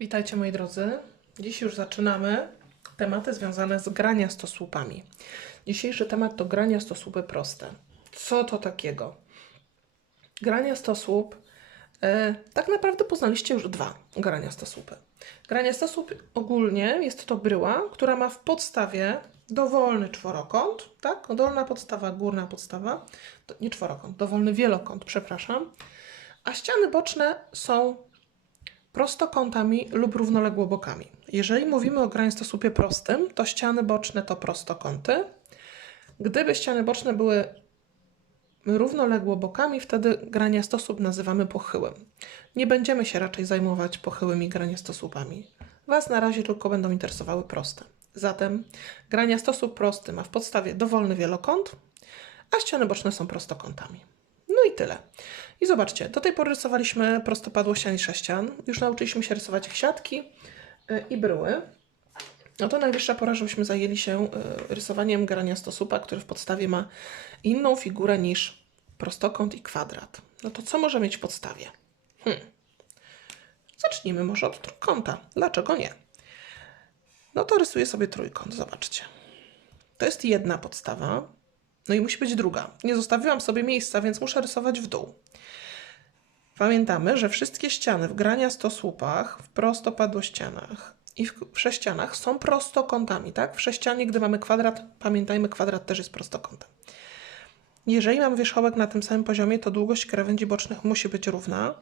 Witajcie moi drodzy. Dziś już zaczynamy tematy związane z grania stosłupami. Dzisiejszy temat to grania stosłupy proste. Co to takiego? Grania stosłup, e, tak naprawdę poznaliście już dwa grania stosłupy. Grania stosłup ogólnie jest to bryła, która ma w podstawie dowolny czworokąt, tak? Dolna podstawa, górna podstawa, nie czworokąt, dowolny wielokąt, przepraszam. A ściany boczne są prostokątami lub równoległobokami. Jeżeli mówimy o granicostosłupie prostym, to ściany boczne to prostokąty. Gdyby ściany boczne były równoległobokami, wtedy graniastosłup nazywamy pochyłym. Nie będziemy się raczej zajmować pochyłymi graniastosłupami. Was na razie tylko będą interesowały proste. Zatem graniastosłup prosty ma w podstawie dowolny wielokąt, a ściany boczne są prostokątami. No i tyle. I zobaczcie, do tej pory rysowaliśmy prostopadłościan i sześcian. Już nauczyliśmy się rysować siatki y, i bryły. No to najwyższa pora, żebyśmy zajęli się y, rysowaniem graniastosupa, który w podstawie ma inną figurę niż prostokąt i kwadrat. No to co może mieć w podstawie? Hmm. Zacznijmy może od trójkąta. Dlaczego nie? No to rysuję sobie trójkąt, zobaczcie. To jest jedna podstawa, no i musi być druga. Nie zostawiłam sobie miejsca, więc muszę rysować w dół. Pamiętamy, że wszystkie ściany w grania stosłupach, w prostopadłościanach i w sześcianach są prostokątami, tak? W sześcianie, gdy mamy kwadrat, pamiętajmy, kwadrat też jest prostokątem. Jeżeli mam wierzchołek na tym samym poziomie, to długość krawędzi bocznych musi być równa.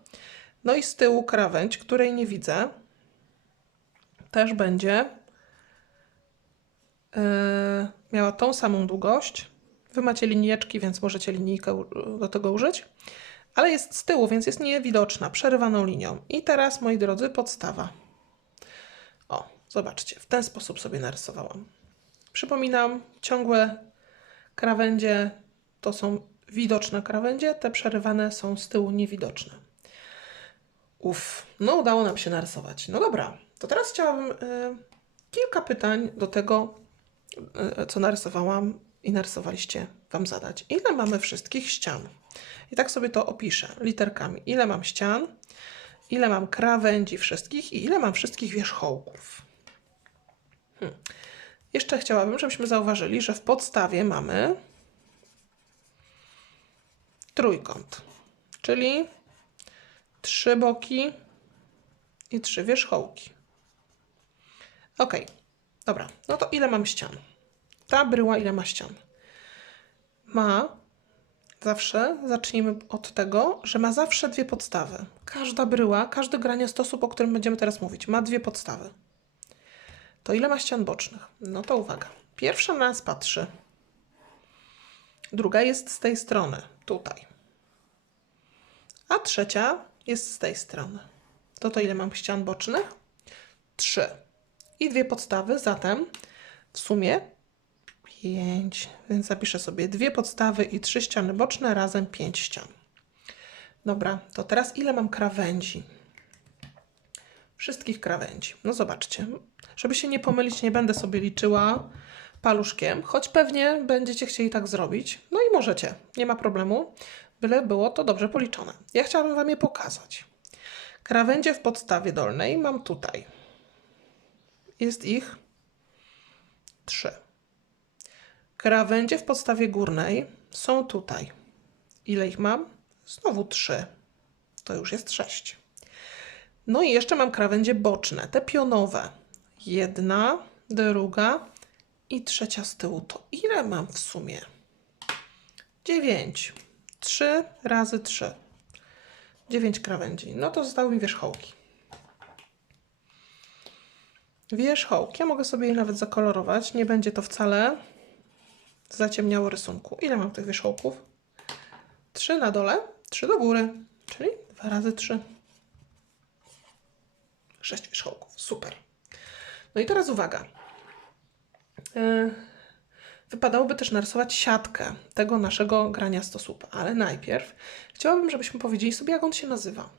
No i z tyłu krawędź, której nie widzę, też będzie yy, miała tą samą długość. Wy macie linijeczki, więc możecie linijkę do tego użyć ale jest z tyłu, więc jest niewidoczna, przerywaną linią. I teraz, moi drodzy, podstawa. O, zobaczcie, w ten sposób sobie narysowałam. Przypominam, ciągłe krawędzie to są widoczne krawędzie, te przerywane są z tyłu niewidoczne. Uff, no udało nam się narysować. No dobra, to teraz chciałabym y, kilka pytań do tego, y, co narysowałam i narysowaliście Wam zadać. Ile mamy wszystkich ścian? I tak sobie to opiszę literkami. Ile mam ścian, ile mam krawędzi wszystkich i ile mam wszystkich wierzchołków. Hmm. Jeszcze chciałabym, żebyśmy zauważyli, że w podstawie mamy trójkąt, czyli trzy boki i trzy wierzchołki. Ok, dobra, no to ile mam ścian? Ta bryła ile ma ścian? Ma zawsze, zacznijmy od tego, że ma zawsze dwie podstawy. Każda bryła, każdy granie stosób, o którym będziemy teraz mówić, ma dwie podstawy. To ile ma ścian bocznych? No to uwaga. Pierwsza na nas patrzy. Druga jest z tej strony, tutaj. A trzecia jest z tej strony. To to ile mam ścian bocznych? Trzy. I dwie podstawy, zatem w sumie 5, więc zapiszę sobie dwie podstawy i trzy ściany boczne, razem 5 ścian. Dobra, to teraz ile mam krawędzi? Wszystkich krawędzi. No zobaczcie, żeby się nie pomylić, nie będę sobie liczyła paluszkiem, choć pewnie będziecie chcieli tak zrobić. No i możecie, nie ma problemu, byle było to dobrze policzone. Ja chciałabym Wam je pokazać. Krawędzie w podstawie dolnej mam tutaj. Jest ich trzy. Krawędzie w podstawie górnej są tutaj. Ile ich mam? Znowu trzy. To już jest sześć. No i jeszcze mam krawędzie boczne, te pionowe. Jedna, druga i trzecia z tyłu. To ile mam w sumie? Dziewięć. Trzy razy trzy. Dziewięć krawędzi. No to zostały mi wierzchołki. Wierzchołki. Ja mogę sobie je nawet zakolorować. Nie będzie to wcale zaciemniało rysunku. Ile mam tych wierzchołków? Trzy na dole, trzy do góry, czyli dwa razy trzy. Sześć wierzchołków. Super. No i teraz uwaga. Yy, Wypadałoby też narysować siatkę tego naszego grania stosłupa, ale najpierw chciałabym, żebyśmy powiedzieli sobie, jak on się nazywa.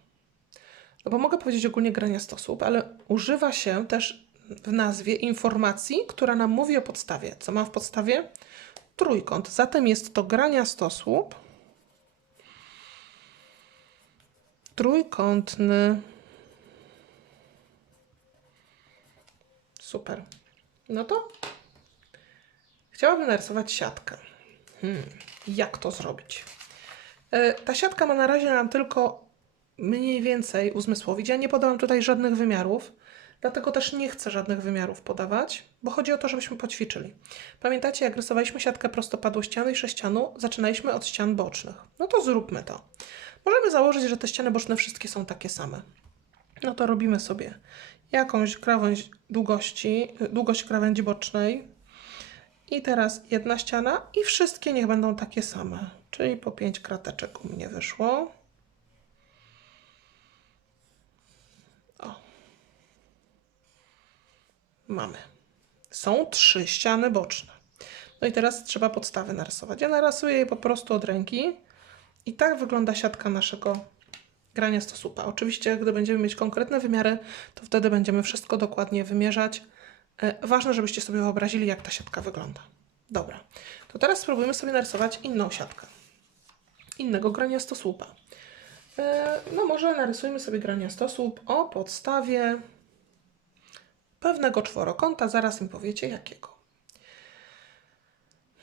No bo mogę powiedzieć ogólnie grania stosłup, ale używa się też w nazwie informacji, która nam mówi o podstawie. Co ma w podstawie? Trójkąt. Zatem jest to grania stosłup trójkątny. Super. No to chciałabym narysować siatkę. Hmm, jak to zrobić? E, Ta siatka ma na razie nam tylko mniej więcej uzmysłowić. Ja nie podałam tutaj żadnych wymiarów, dlatego też nie chcę żadnych wymiarów podawać, bo chodzi o to, żebyśmy poćwiczyli. Pamiętacie, jak rysowaliśmy siatkę prostopadłościanu i sześcianu, zaczynaliśmy od ścian bocznych. No to zróbmy to. Możemy założyć, że te ściany boczne wszystkie są takie same. No to robimy sobie jakąś krawędź długości, długość krawędzi bocznej. I teraz jedna ściana i wszystkie niech będą takie same. Czyli po 5 krateczek u mnie wyszło. O. Mamy. Są trzy ściany boczne. No i teraz trzeba podstawy narysować. Ja narysuję je po prostu od ręki. I tak wygląda siatka naszego grania stosupa. Oczywiście, gdy będziemy mieć konkretne wymiary, to wtedy będziemy wszystko dokładnie wymierzać. E, Ważne, żebyście sobie wyobrazili, jak ta siatka wygląda. Dobra, to teraz spróbujmy sobie narysować inną siatkę. Innego grania stosłupa. E, No może narysujmy sobie grania stosłup o podstawie pewnego czworokąta. Zaraz im powiecie jakiego.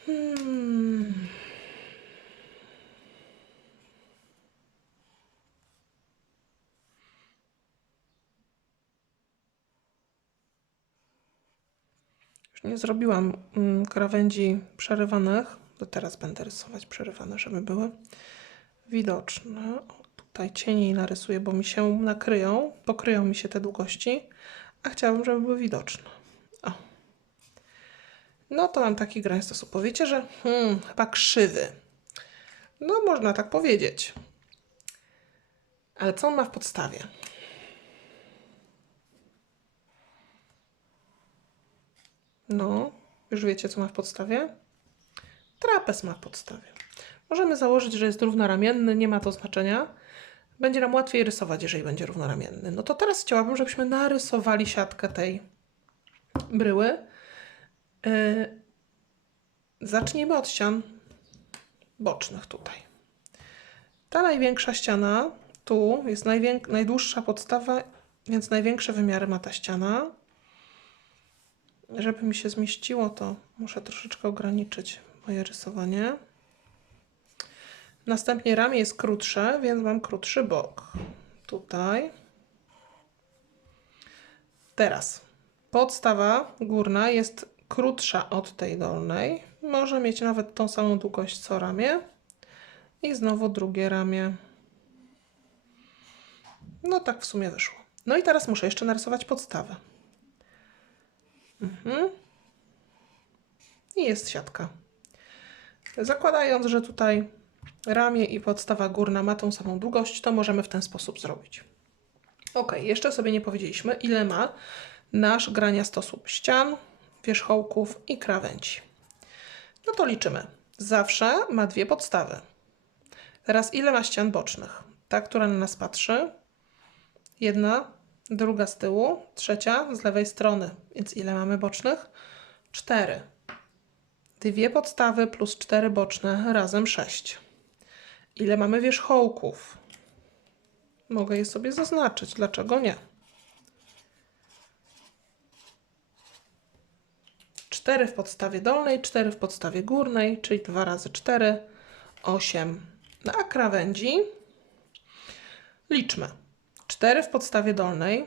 Hmm. Już nie zrobiłam mm, krawędzi przerywanych. To teraz będę rysować przerywane, żeby były widoczne. O, tutaj cieni narysuję, bo mi się nakryją, pokryją mi się te długości, a chciałabym, żeby były widoczne. O. No to mam taki grań sposób. Powiecie, że hmm, chyba krzywy. No można tak powiedzieć. Ale co on ma w podstawie? No, już wiecie, co ma w podstawie? Trapez ma w podstawie. Możemy założyć, że jest równoramienny, nie ma to znaczenia. Będzie nam łatwiej rysować, jeżeli będzie równoramienny. No to teraz chciałabym, żebyśmy narysowali siatkę tej bryły. Yy, zacznijmy od ścian bocznych tutaj. Ta największa ściana, tu jest najdłuższa podstawa, więc największe wymiary ma ta ściana. Żeby mi się zmieściło, to muszę troszeczkę ograniczyć moje rysowanie. Następnie ramię jest krótsze, więc mam krótszy bok. Tutaj. Teraz podstawa górna jest krótsza od tej dolnej. Może mieć nawet tą samą długość co ramię. I znowu drugie ramię. No tak w sumie wyszło. No i teraz muszę jeszcze narysować podstawę. Mhm. I jest siatka. Zakładając, że tutaj ramię i podstawa górna ma tą samą długość, to możemy w ten sposób zrobić. Ok, jeszcze sobie nie powiedzieliśmy, ile ma nasz grania stosób ścian, wierzchołków i krawędzi. No to liczymy. Zawsze ma dwie podstawy. Teraz ile ma ścian bocznych? Ta, która na nas patrzy. Jedna, druga z tyłu, trzecia z lewej strony. Więc ile mamy bocznych? Cztery. Dwie podstawy plus cztery boczne razem sześć. Ile mamy wierzchołków? Mogę je sobie zaznaczyć. Dlaczego nie? Cztery w podstawie dolnej, cztery w podstawie górnej, czyli 2 razy 4, 8. No a krawędzi liczmy. 4 w podstawie dolnej,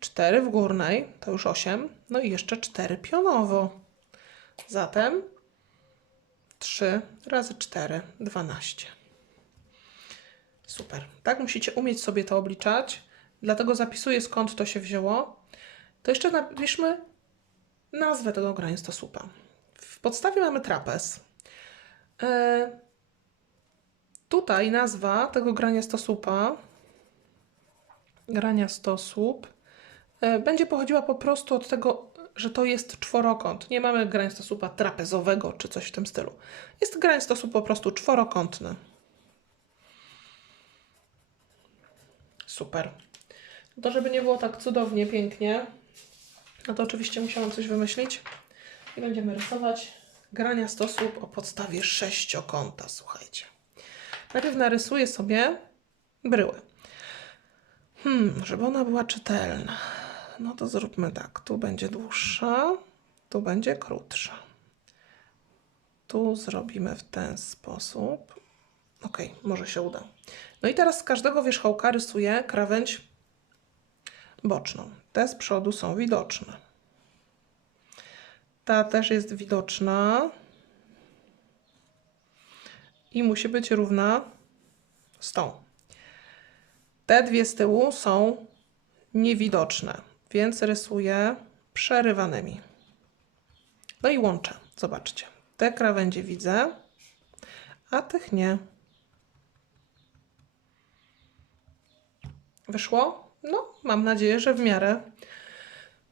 4 w górnej, to już 8, no i jeszcze 4 pionowo. Zatem 3 razy 4, 12. Super. Tak musicie umieć sobie to obliczać. Dlatego zapisuję skąd to się wzięło. To jeszcze napiszmy nazwę tego graństosłupa. W podstawie mamy trapez. E, tutaj nazwa tego grania stosłupa, grania stosłup, e, będzie pochodziła po prostu od tego, że to jest czworokąt. Nie mamy grań stosłupa trapezowego czy coś w tym stylu. Jest grań stosłup po prostu czworokątny. Super. To, żeby nie było tak cudownie, pięknie, no to oczywiście musiałam coś wymyślić. I będziemy rysować grania stosób o podstawie sześciokąta, słuchajcie. Najpierw narysuję sobie bryłę. Hmm, żeby ona była czytelna. No to zróbmy tak. Tu będzie dłuższa, tu będzie krótsza. Tu zrobimy w ten sposób. Ok, może się uda. No i teraz z każdego wierzchołka rysuję krawędź boczną. Te z przodu są widoczne. Ta też jest widoczna. I musi być równa z tą. Te dwie z tyłu są niewidoczne, więc rysuję przerywanymi. No i łączę. Zobaczcie. Te krawędzie widzę, a tych nie. Wyszło? No, mam nadzieję, że w miarę.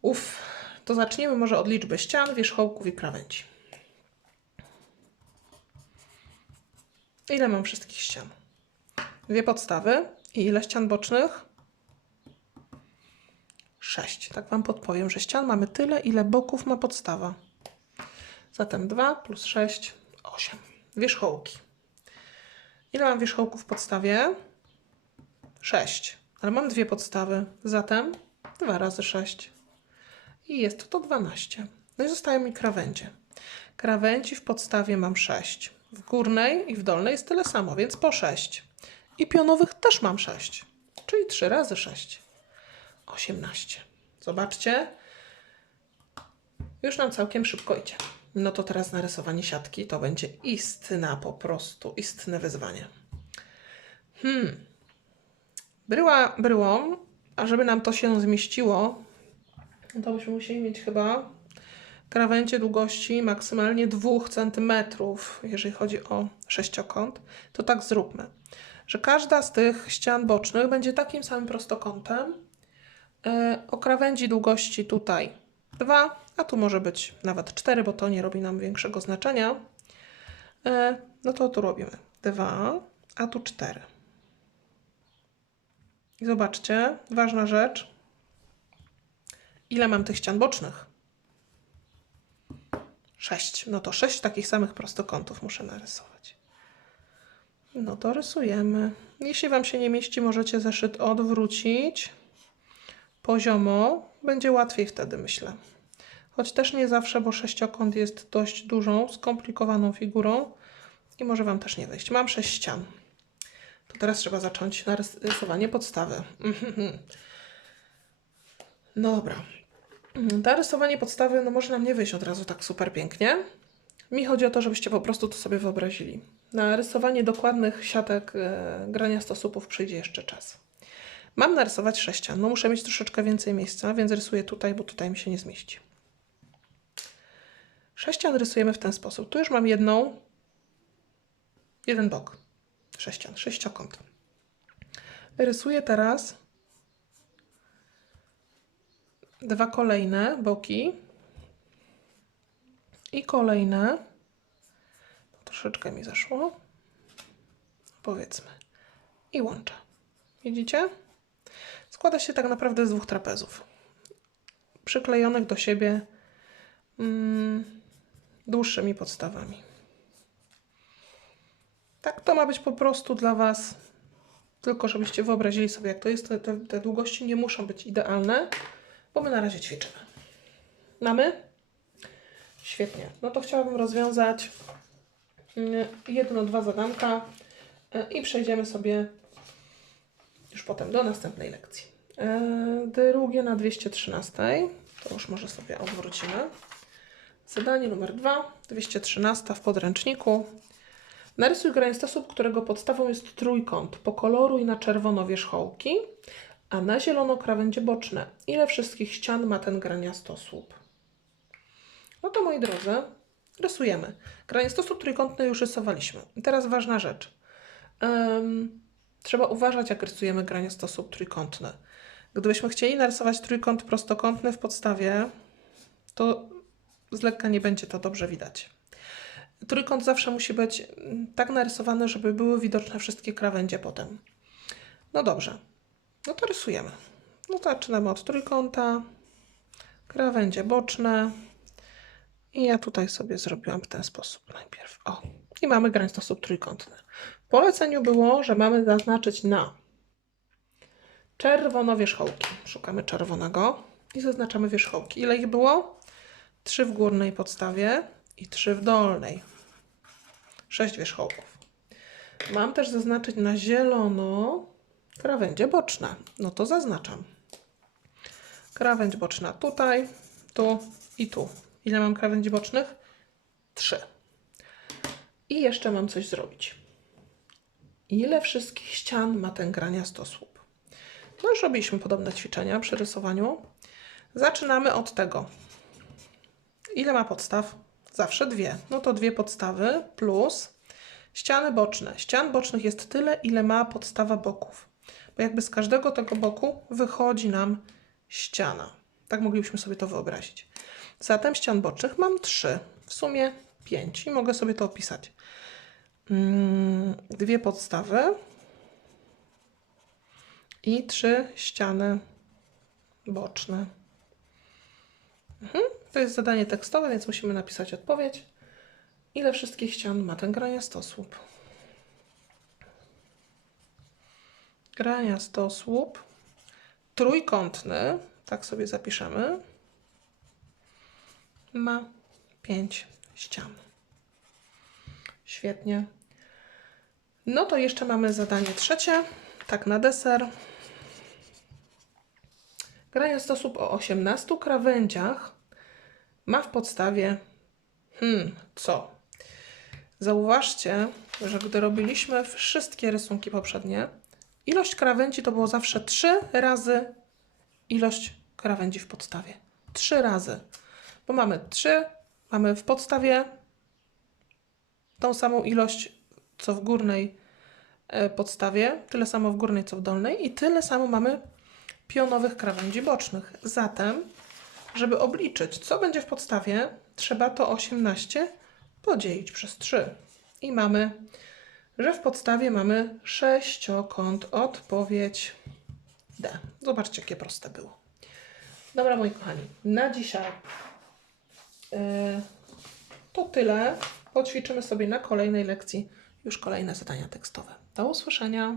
Uf, to zaczniemy może od liczby ścian, wierzchołków i krawędzi. Ile mam wszystkich ścian? Dwie podstawy i ile ścian bocznych? Sześć. Tak Wam podpowiem, że ścian mamy tyle, ile boków ma podstawa. Zatem 2 plus 6, 8. Wierzchołki. Ile mam wierzchołków w podstawie? 6. Ale mam dwie podstawy. Zatem 2 razy 6. I jest to 12. No i zostają mi krawędzie. Krawędzi w podstawie mam 6. W górnej i w dolnej jest tyle samo, więc po 6. I pionowych też mam 6. Czyli 3 razy 6. 18. Zobaczcie. Już nam całkiem szybko idzie. No to teraz narysowanie siatki to będzie istna po prostu, istne wyzwanie. Hmm. Bryła bryłą, a żeby nam to się zmieściło, to byśmy musieli mieć chyba krawędzie długości maksymalnie 2 cm, jeżeli chodzi o sześciokąt. To tak zróbmy, że każda z tych ścian bocznych będzie takim samym prostokątem e, o krawędzi długości tutaj 2, a tu może być nawet 4, bo to nie robi nam większego znaczenia. E, no to tu robimy 2, a tu 4. Zobaczcie, ważna rzecz. Ile mam tych ścian bocznych? 6. No to 6 takich samych prostokątów muszę narysować. No to rysujemy. Jeśli Wam się nie mieści, możecie zeszyt odwrócić poziomo. Będzie łatwiej wtedy, myślę. Choć też nie zawsze, bo sześciokąt jest dość dużą, skomplikowaną figurą i może Wam też nie wyjść. Mam 6 ścian. Teraz trzeba zacząć narysowanie podstawy. No dobra. To rysowanie podstawy no może nam nie wyjść od razu tak super pięknie. Mi chodzi o to, żebyście po prostu to sobie wyobrazili. Na rysowanie dokładnych siatek e, grania stosupów przyjdzie jeszcze czas. Mam narysować sześcian. No muszę mieć troszeczkę więcej miejsca, więc rysuję tutaj, bo tutaj mi się nie zmieści. Sześcian rysujemy w ten sposób. Tu już mam jedną, jeden bok. Sześcian, sześciokąt. Rysuję teraz dwa kolejne boki i kolejne. Troszeczkę mi zeszło. Powiedzmy. I łączę. Widzicie? Składa się tak naprawdę z dwóch trapezów. Przyklejonych do siebie mm, dłuższymi podstawami. Tak, to ma być po prostu dla Was, tylko żebyście wyobrazili sobie, jak to jest. Te, te, długości nie muszą być idealne, bo my na razie ćwiczymy. Mamy? Świetnie. No to chciałabym rozwiązać mm, jedno, dwa zadanka e, i przejdziemy sobie już potem do następnej lekcji. E, drugie na 213. To już może sobie odwrócimy. Zadanie numer 2, 213 w podręczniku. Narysuj granicosłup, którego podstawą jest trójkąt. Pokoloruj na czerwono wierzchołki, a na zielono krawędzie boczne. Ile wszystkich ścian ma ten graniastosłup? No to moi drodzy, rysujemy. Graniastosłup trójkątny już rysowaliśmy. I teraz ważna rzecz. Um, trzeba uważać, jak rysujemy graniastosłup trójkątny. Gdybyśmy chcieli narysować trójkąt prostokątny w podstawie, to z lekka nie będzie to dobrze widać. Trójkąt zawsze musi być mm, tak narysowany, żeby były widoczne wszystkie krawędzie potem. No dobrze, no to rysujemy. No to zaczynamy od trójkąta, krawędzie boczne i ja tutaj sobie zrobiłam w ten sposób najpierw. O, i mamy granicosłup trójkątny. W poleceniu było, że mamy zaznaczyć na czerwono wierzchołki. Szukamy czerwonego. I zaznaczamy wierzchołki. Ile ich było? Trzy w górnej podstawie i trzy w dolnej. Sześć wierzchołków. Mam też zaznaczyć na zielono krawędzie boczne. No to zaznaczam. Krawędź boczna tutaj, tu i tu. Ile mam krawędzi bocznych? Trzy. I jeszcze mam coś zrobić. Ile wszystkich ścian ma ten graniastosłup? No już robiliśmy podobne ćwiczenia przy rysowaniu. Zaczynamy od tego. Ile ma podstaw? Zawsze dwie. No to dwie podstawy plus ściany boczne. Ścian bocznych jest tyle, ile ma podstawa boków. Bo jakby z każdego tego boku wychodzi nam ściana. Tak moglibyśmy sobie to wyobrazić. Zatem ścian bocznych mam trzy. W sumie pięć. I mogę sobie to opisać. Mm, Dwie podstawy i trzy ściany boczne. Mhm. To jest zadanie tekstowe, więc musimy napisać odpowiedź. Ile wszystkich ścian ma ten graniastosłup? Graniastosłup trójkątny, tak sobie zapiszemy, ma pięć ścian. Świetnie. No to jeszcze mamy zadanie trzecie, tak na deser. Graniastosłup o 18 krawędziach ma w podstawie hmm, co? Zauważcie, że gdy robiliśmy wszystkie rysunki poprzednie, ilość krawędzi to było zawsze 3 razy ilość krawędzi w podstawie. 3 razy. Bo mamy 3, mamy w podstawie tą samą ilość, co w górnej e, podstawie, tyle samo w górnej, co w dolnej i tyle samo mamy pionowych krawędzi bocznych. Zatem, żeby obliczyć, co będzie w podstawie, trzeba to 18 podzielić przez 3. I mamy, że w podstawie mamy sześciokąt. Odpowiedź D. Zobaczcie, jakie proste było. Dobra, moi kochani, na dzisiaj yy, to tyle. Poćwiczymy sobie na kolejnej lekcji już kolejne zadania tekstowe. Do usłyszenia.